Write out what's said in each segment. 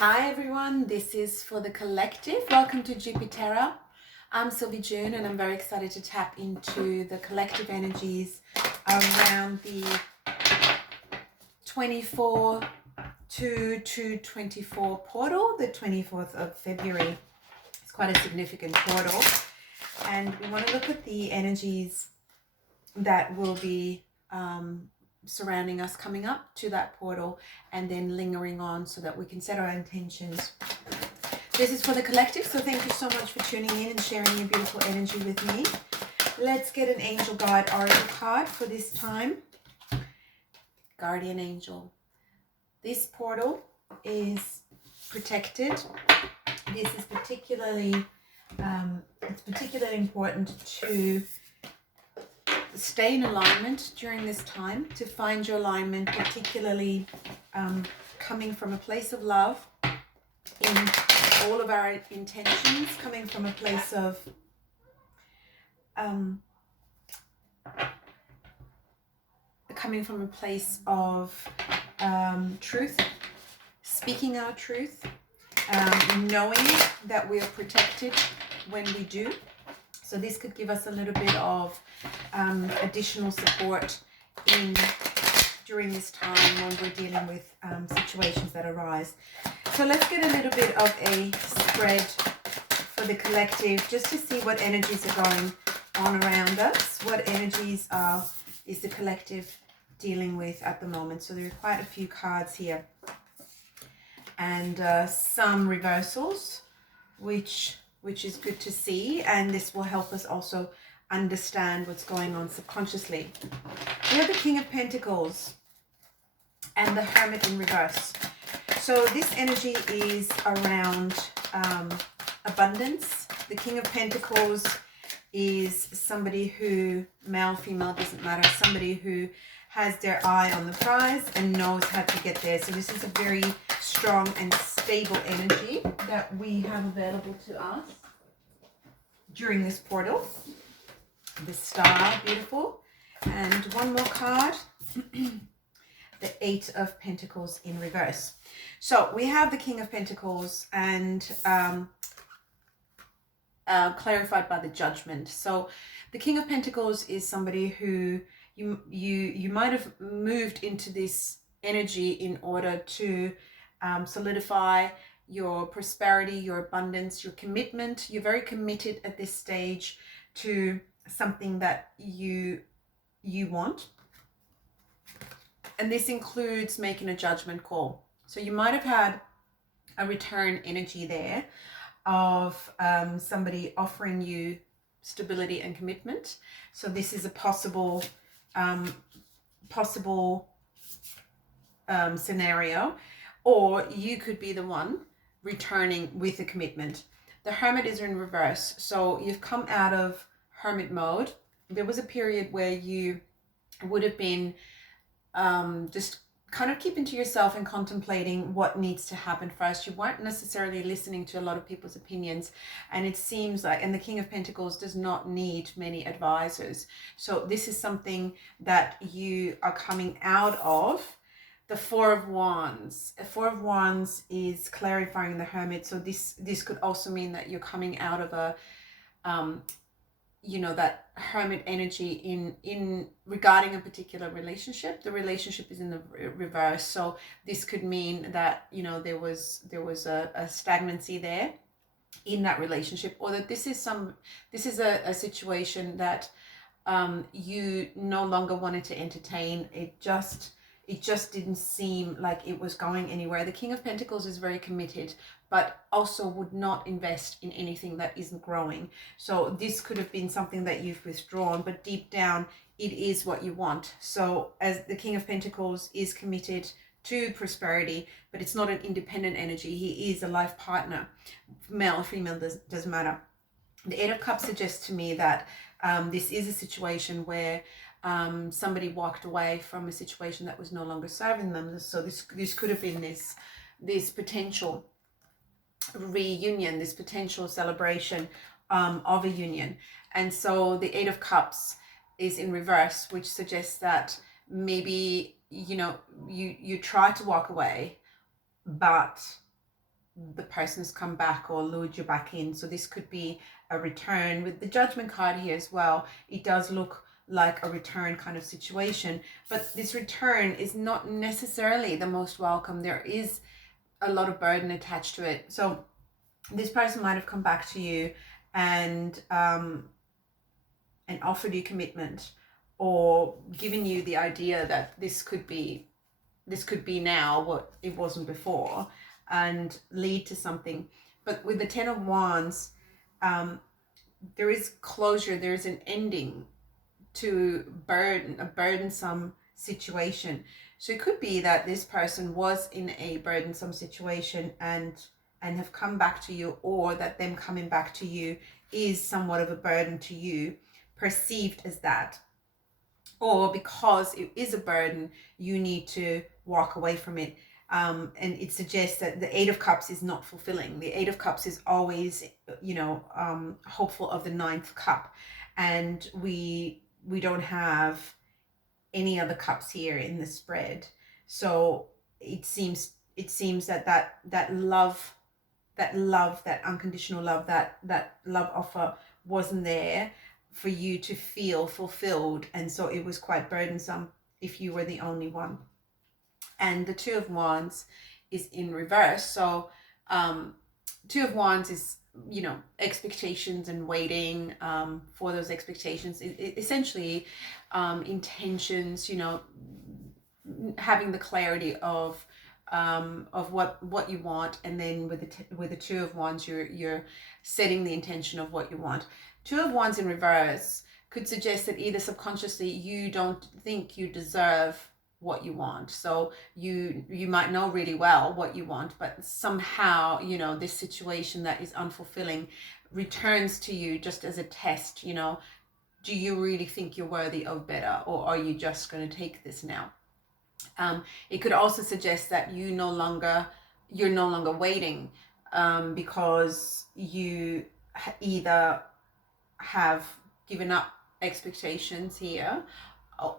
Hi everyone, this is for the collective. Welcome to Jupiter. I'm XlviJoon and I'm very excited to tap into the collective energies around the 24 to 24 portal, the 24th of February. It's quite a significant portal, and we want to look at the energies that will be surrounding us coming up to that portal and then lingering on so that we can set our intentions. This is for the collective, so thank you so much for tuning in and sharing your beautiful energy with me. Let's get an angel guide oracle card for this time. Guardian angel. This portal is protected. This is particularly important to stay in alignment during this time, to find your alignment, particularly coming from a place of love in all of our intentions, coming from a place of truth, speaking our truth, knowing that we are protected when we do. So this could give us a little bit of additional support during this time when we're dealing with situations that arise. So let's get a little bit of a spread for the collective, just to see what energies are going on around us. What energies is the collective dealing with at the moment? So there are quite a few cards here, and some reversals, which is good to see, and this will help us also understand what's going on subconsciously. We have the King of Pentacles and the Hermit in reverse. So this energy is around abundance. The King of Pentacles is somebody who, male, female, doesn't matter, somebody who has their eye on the prize and knows how to get there. So this is a very strong and stable energy that we have available to us during this portal. The Star, beautiful. And one more card, the Eight of Pentacles in reverse. So we have the King of Pentacles and clarified by the Judgment. So the King of Pentacles is somebody who you might have moved into this energy in order to solidify your prosperity, your abundance, your commitment. You're very committed at this stage to something that you want, and this includes making a judgment call. So you might have had a return energy there of somebody offering you stability and commitment. So this is a possible scenario, or you could be the one returning with a commitment. The Hermit is in reverse, so you've come out of hermit mode. There was a period where you would have been just kind of keeping to yourself and contemplating what needs to happen first. You weren't necessarily listening to a lot of people's opinions, and it seems like, and the King of Pentacles does not need many advisors. So this is something that you are coming out of. The Four of Wands. The Four of Wands is clarifying the Hermit. So this could also mean that you're coming out of a that hermit energy in regarding a particular relationship. The relationship is in the reverse, so this could mean that there was a stagnancy there in that relationship, or that this is a situation that you no longer wanted to entertain. It just didn't seem like it was going anywhere. The King of Pentacles is very committed, but also would not invest in anything that isn't growing. So this could have been something that you've withdrawn, but deep down, it is what you want. So as the King of Pentacles is committed to prosperity, but it's not an independent energy. He is a life partner. Male or female doesn't matter. The Eight of Cups suggests to me that this is a situation where somebody walked away from a situation that was no longer serving them. So this could have been this potential reunion, this potential celebration of a union. And so the Eight of Cups is in reverse, which suggests that maybe you try to walk away, but the person's come back or lured you back in. So this could be a return. With the Judgment card here as well, it does look like a return kind of situation, but this return is not necessarily the most welcome. There is a lot of burden attached to it. So this person might have come back to you and offered you commitment, or given you the idea that this could be now what it wasn't before, and lead to something. But with the Ten of Wands, there is closure. There is an ending to a burdensome situation. So it could be that this person was in a burdensome situation and have come back to you, or that them coming back to you is somewhat of a burden to you, perceived as that. Or because it is a burden, you need to walk away from it. And it suggests that the Eight of Cups is not fulfilling. The Eight of Cups is always, hopeful of the Ninth Cup. And we don't have any other cups here in the spread. So it seems that love, that unconditional love, that love offer wasn't there for you to feel fulfilled, and so it was quite burdensome if you were the only one. And the Two of Wands is in reverse. So Two of Wands is, expectations and waiting for those expectations. Essentially intentions, having the clarity of what you want, and then with the Two of Wands, you're setting the intention of what you want. Two of Wands in reverse could suggest that either subconsciously you don't think you deserve what you want. So you might know really well what you want, but somehow, this situation that is unfulfilling returns to you just as a test. Do you really think you're worthy of better, or are you just going to take this now? It could also suggest that you're no longer waiting, because you either have given up expectations here,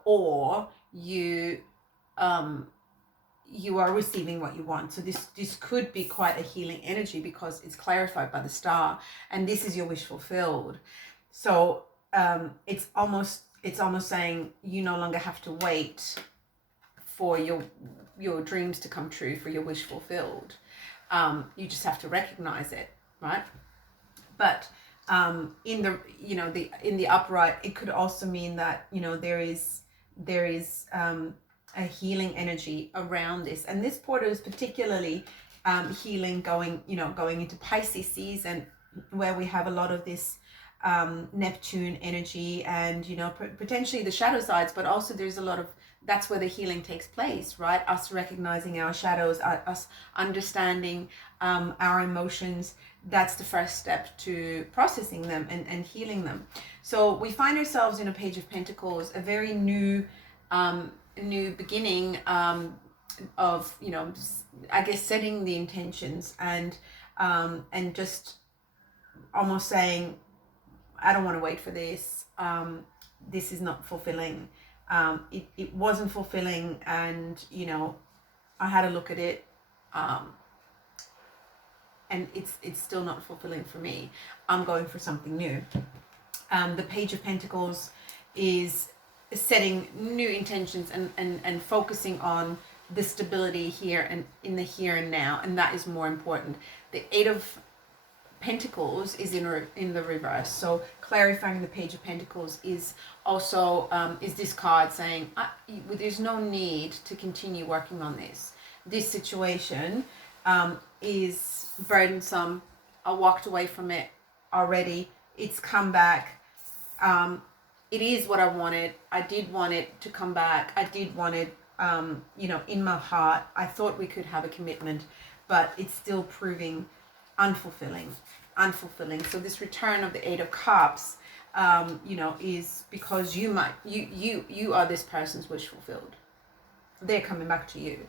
or you are receiving what you want. So this could be quite a healing energy, because it's clarified by the star, and this is your wish fulfilled. So it's almost saying you no longer have to wait for your dreams to come true, for your wish fulfilled. You just have to recognize it, right? But in the upright, it could also mean that there is a healing energy around this, and this portal is particularly healing going into Pisces season, where we have a lot of this Neptune energy, and potentially the shadow sides, but also there's a lot of, that's where the healing takes place, right? Us recognizing our shadows, us understanding our emotions. That's the first step to processing them and healing them. So we find ourselves in a Page of Pentacles, a very new beginning of, I guess, setting the intentions and just almost saying, I don't want to wait for this. This is not fulfilling. It wasn't fulfilling, and I had a look at it, and it's still not fulfilling for me. I'm going for something new. The Page of Pentacles is setting new intentions and focusing on the stability here and in the here and now, and that is more important. The Eight of Pentacles is in the reverse. So clarifying the Page of Pentacles is also is this card saying there's no need to continue working on this. This situation is burdensome. I walked away from it already. It's come back. It is what I wanted. I did want it to come back. I did want it, in my heart. I thought we could have a commitment, but it's still proving unfulfilling. So this return of the Eight of Cups, is because you are this person's wish fulfilled. They're coming back to you,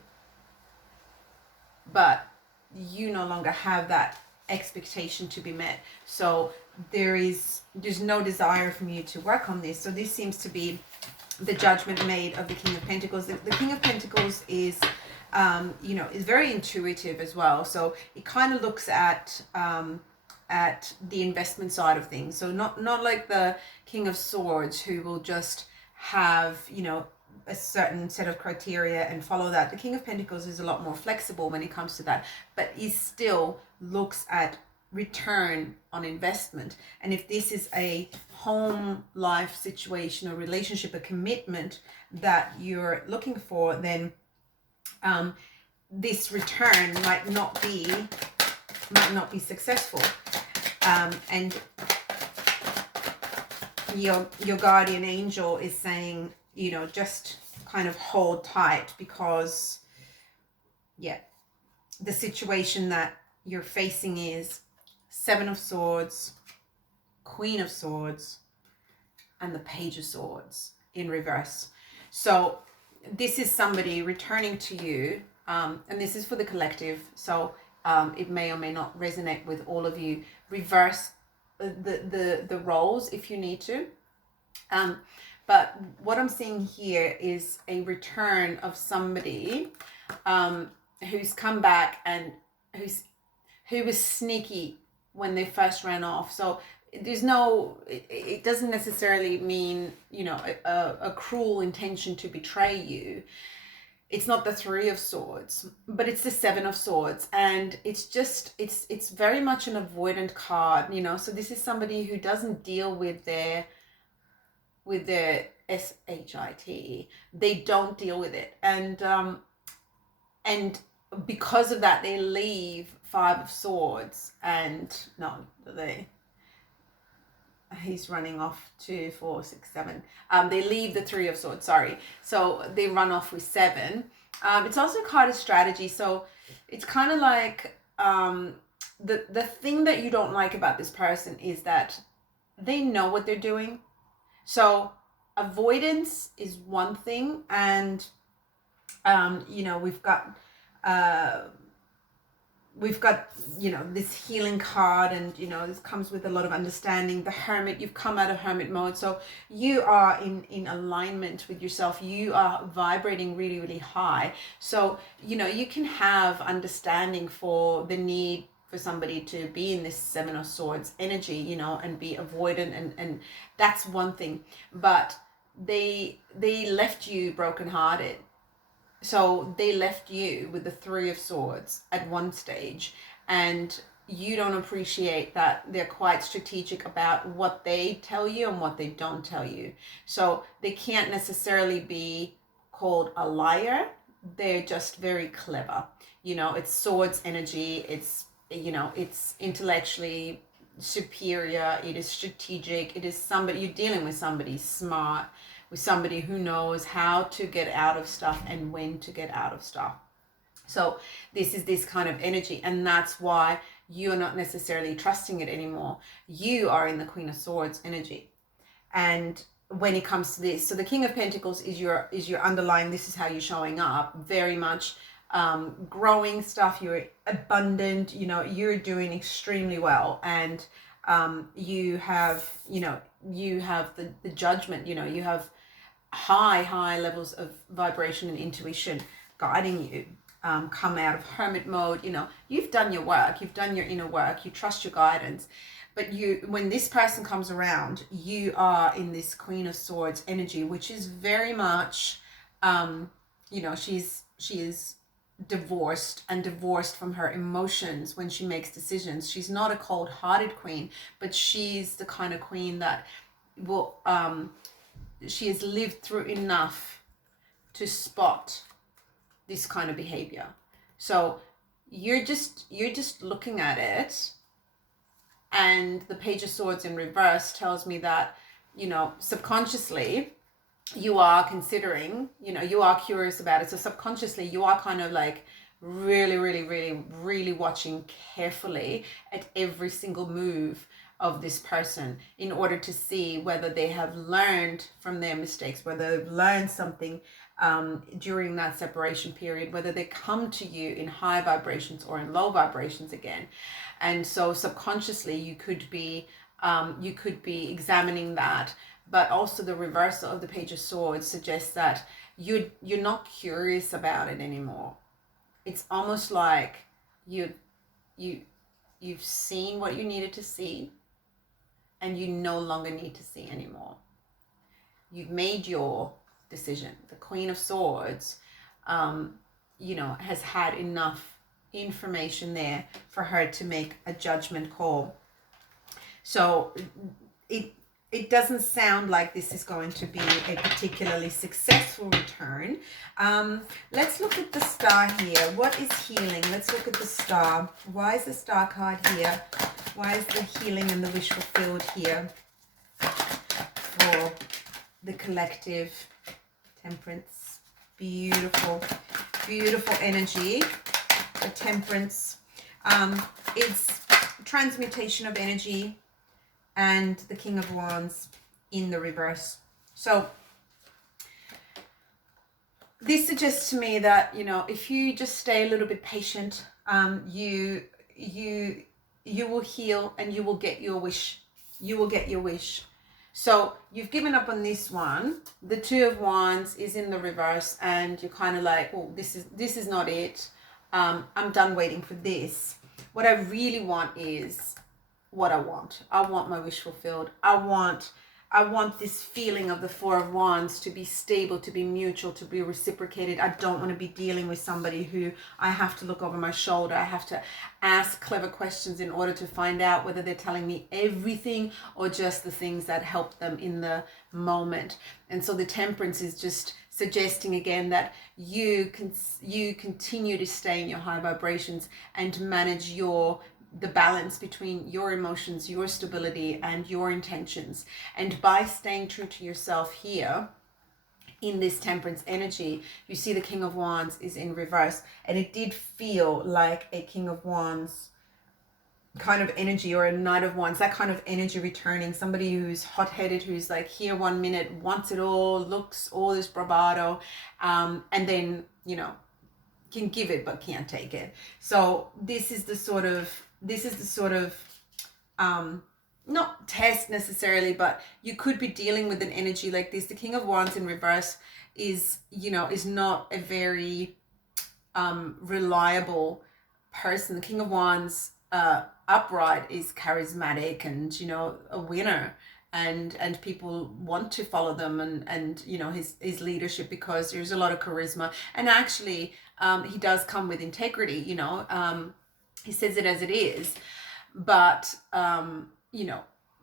but you no longer have that expectation to be met. So there's no desire from you to work on this. So this seems to be the judgment made of the King of Pentacles. The King of Pentacles is you know, is very intuitive as well. So it kind of looks at the investment side of things. So not like the King of Swords, who will just have, you know, a certain set of criteria and follow that. The King of Pentacles is a lot more flexible when it comes to that, but he still looks at return on investment. And if this is a home life situation, a relationship, a commitment that you're looking for, then this return might not be successful. And your guardian angel is saying, you know, just kind of hold tight, because yeah, the situation that you're facing is Seven of Swords, Queen of Swords, and the Page of Swords in reverse. So this is somebody returning to you, and this is for the collective, so it may or may not resonate with all of you. Reverse the roles if you need to. But what I'm seeing here is a return of somebody who's come back and who was sneaky when they first ran off. So there's no, it doesn't necessarily mean, you know, a cruel intention to betray you. It's not the Three of Swords, but it's the Seven of Swords. And it's just, it's very much an avoidant card, you know. So this is somebody who doesn't deal with their SHIT. They don't deal with it. And because of that, they leave Five of Swords, and no, he's running off 2, 4, 6, 7. They leave the Three of Swords, sorry. So they run off with 7. It's also a card of strategy. So it's kind of like the thing that you don't like about this person is that they know what they're doing. So avoidance is one thing, and you know, we've got you know, this healing card, and you know, this comes with a lot of understanding. The Hermit, you've come out of hermit mode, so you are in alignment with yourself. You are vibrating really, really high. So you know, you can have understanding for the need for somebody to be in this Seven of Swords energy, you know, and be avoidant, and that's one thing. But they left you brokenhearted. So they left you with the Three of Swords at one stage, and you don't appreciate that they're quite strategic about what they tell you and what they don't tell you. So they can't necessarily be called a liar. They're just very clever. You know, it's swords energy. It's, you know, it's intellectually superior. It is strategic. It is somebody, you're dealing with somebody smart, with somebody who knows how to get out of stuff and when to get out of stuff. So this is this kind of energy, and that's why you're not necessarily trusting it anymore. You are in the Queen of Swords energy. And when it comes to this, so the King of Pentacles is your underlying, this is how you're showing up, very much growing stuff. You're abundant, you know, you're doing extremely well, and you have, you know, you have the judgment, you know, you have high levels of vibration and intuition guiding you. Come out of hermit mode, you know, you've done your work, you've done your inner work, you trust your guidance. But you, when this person comes around, you are in this Queen of Swords energy, which is very much, you know, she is divorced from her emotions when she makes decisions. She's not a cold-hearted queen, but she's the kind of queen that will, she has lived through enough to spot this kind of behavior. So you're just looking at it, and the Page of Swords in reverse tells me that, you know, subconsciously you are considering, you know, you are curious about it. So subconsciously you are kind of like really watching carefully at every single move of this person in order to see whether they have learned from their mistakes, whether they've learned something during that separation period, whether they come to you in high vibrations or in low vibrations again. And so subconsciously you could be examining that. But also the reversal of the Page of Swords suggests that you're not curious about it anymore. it's almost like you you've seen what you needed to see, and you no longer need to see anymore. You've made your decision. The Queen of Swords, has had enough information there for her to make a judgment call. So it doesn't sound like this is going to be a particularly successful return. Let's look at the star here. What is healing? Let's look at the star. Why is the star card here? Why is the healing and the wish fulfilled here for the collective? Temperance. Beautiful, beautiful energy. The Temperance. It's transmutation of energy, and the King of Wands in the reverse. So this suggests to me that, if you just stay a little bit patient, you will heal and you will get your wish. You will get your wish. So you've given up on this one. The Two of Wands is in the reverse, and you're kind of like, oh, this is not it. I'm done waiting for this. What I really want is what I want. I want my wish fulfilled. I want this feeling of the Four of Wands to be stable, to be mutual, to be reciprocated. I don't want to be dealing with somebody who I have to look over my shoulder. I have to ask clever questions in order to find out whether they're telling me everything or just the things that help them in the moment. And so the Temperance is just suggesting again that you continue to stay in your high vibrations and manage the balance between your emotions, your stability, and your intentions. And by staying true to yourself here in this Temperance energy, you see the King of Wands is in reverse, and it did feel like a King of Wands kind of energy, or a Knight of Wands, that kind of energy returning. Somebody who's hot-headed, who's like here 1 minute, wants it all, looks all this bravado, and then can give it but can't take it. So this is the sort of not test necessarily, but you could be dealing with an energy like this. The King of Wands in reverse is not a very reliable person. The King of Wands upright is charismatic and a winner, and people want to follow them and his leadership, because there's a lot of charisma, and actually he does come with integrity. He says it as it is, but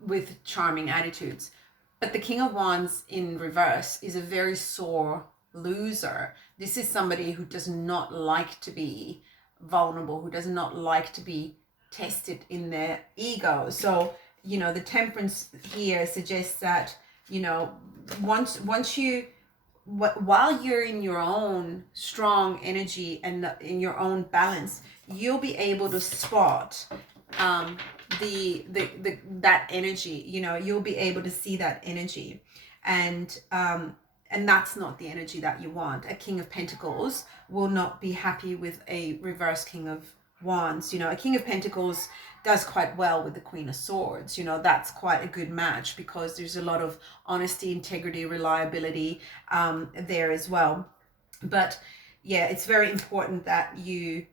with charming attitudes. But the King of Wands in reverse is a very sore loser. This is somebody who does not like to be vulnerable, who does not like to be tested in their ego. So the Temperance here suggests that while you're in your own strong energy and in your own balance, you'll be able to spot that energy. You'll be able to see that energy, and that's not the energy that you want. A King of Pentacles will not be happy with a reverse King of Wands. A King of Pentacles does quite well with the Queen of Swords. That's quite a good match, because there's a lot of honesty, integrity, reliability there as well. But yeah, it's very important that you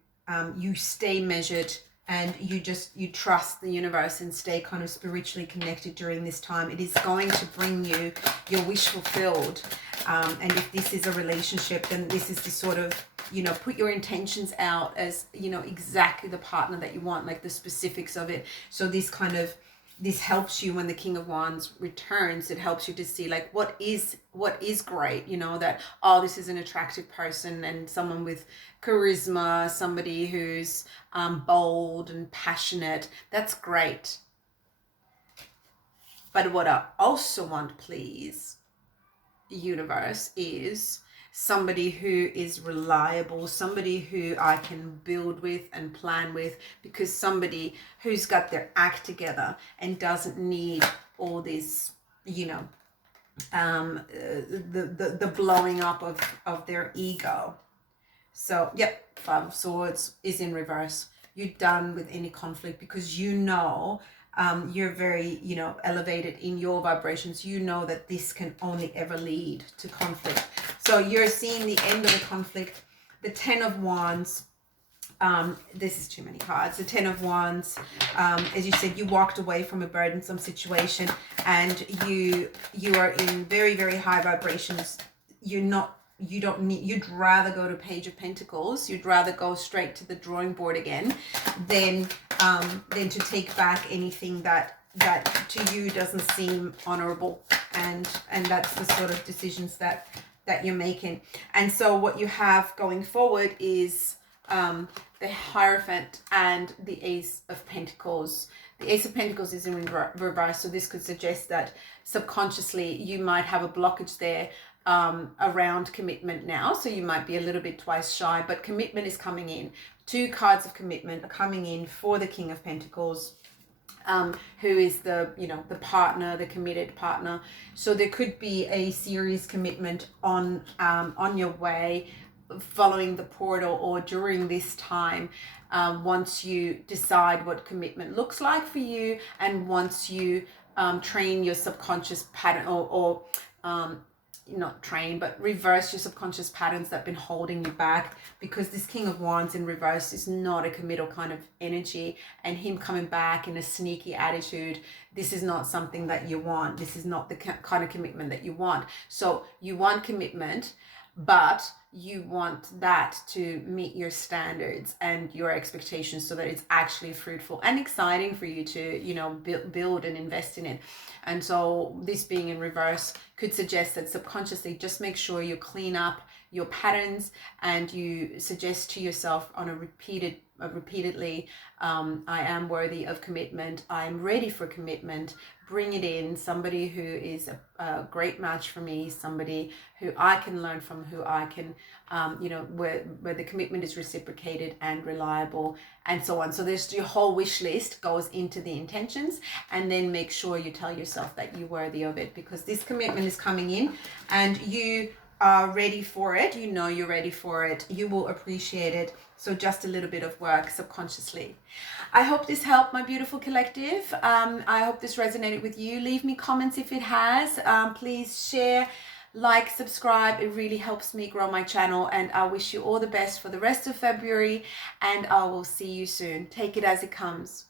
stay measured, and you trust the universe and stay kind of spiritually connected during this time. It is going to bring you your wish fulfilled. And if this is a relationship, then this is the sort of, put your intentions out as, exactly the partner that you want, like the specifics of it. So this helps you when the King of Wands returns. It helps you to see like what is great, that, oh, this is an attractive person and someone with charisma, somebody who's bold and passionate. That's great. But what I also want, please, universe, is somebody who is reliable, somebody who I can build with and plan with, because somebody who's got their act together and doesn't need all this, the blowing up of their ego. So, yep, Five of Swords is in reverse. You're done with any conflict, because you're very, elevated in your vibrations. That this can only ever lead to conflict. So you're seeing the end of the conflict. The Ten of Wands This is too many cards. The Ten of Wands. As you said, you walked away from a burdensome situation, and you are in very, very high vibrations. You don't need, you'd rather go to Page of Pentacles. You'd rather go straight to the drawing board again than to take back anything that to you doesn't seem honorable, and that's the sort of decisions that you're making. And so what you have going forward is the Hierophant and the Ace of Pentacles. The Ace of Pentacles is in reverse, so this could suggest that subconsciously you might have a blockage there around commitment now. So you might be a little bit twice shy, but commitment is coming in. 2 cards of commitment are coming in for the King of Pentacles, who is the, you know, the partner, the committed partner. So there could be a serious commitment on your way following the portal, or during this time, once you decide what commitment looks like for you, and once you train your subconscious pattern, or not train, but reverse your subconscious patterns that have been holding you back, because this King of Wands in reverse is not a committal kind of energy, and him coming back in a sneaky attitude, this is not something that you want. This is not the kind of commitment that you want. So you want commitment, but you want that to meet your standards and your expectations, so that it's actually fruitful and exciting for you to, you know, build and invest in it. And so this being in reverse could suggest that subconsciously, just make sure you clean up your patterns, and you suggest to yourself on a repeatedly, I am worthy of commitment. I'm ready for commitment. Bring it in. Somebody who is a great match for me, somebody who I can learn from, who I can, where the commitment is reciprocated and reliable, and so on. So there's your whole wish list goes into the intentions, and then make sure you tell yourself that you're worthy of it, because this commitment is coming in and you are ready for it. You know you're ready for it. You will appreciate it. So just a little bit of work subconsciously. I hope this helped, my beautiful collective. I hope this resonated with you. Leave me comments if it has. Please share, like, subscribe. It really helps me grow my channel, and I wish you all the best for the rest of February, and I will see you soon. Take it as it comes.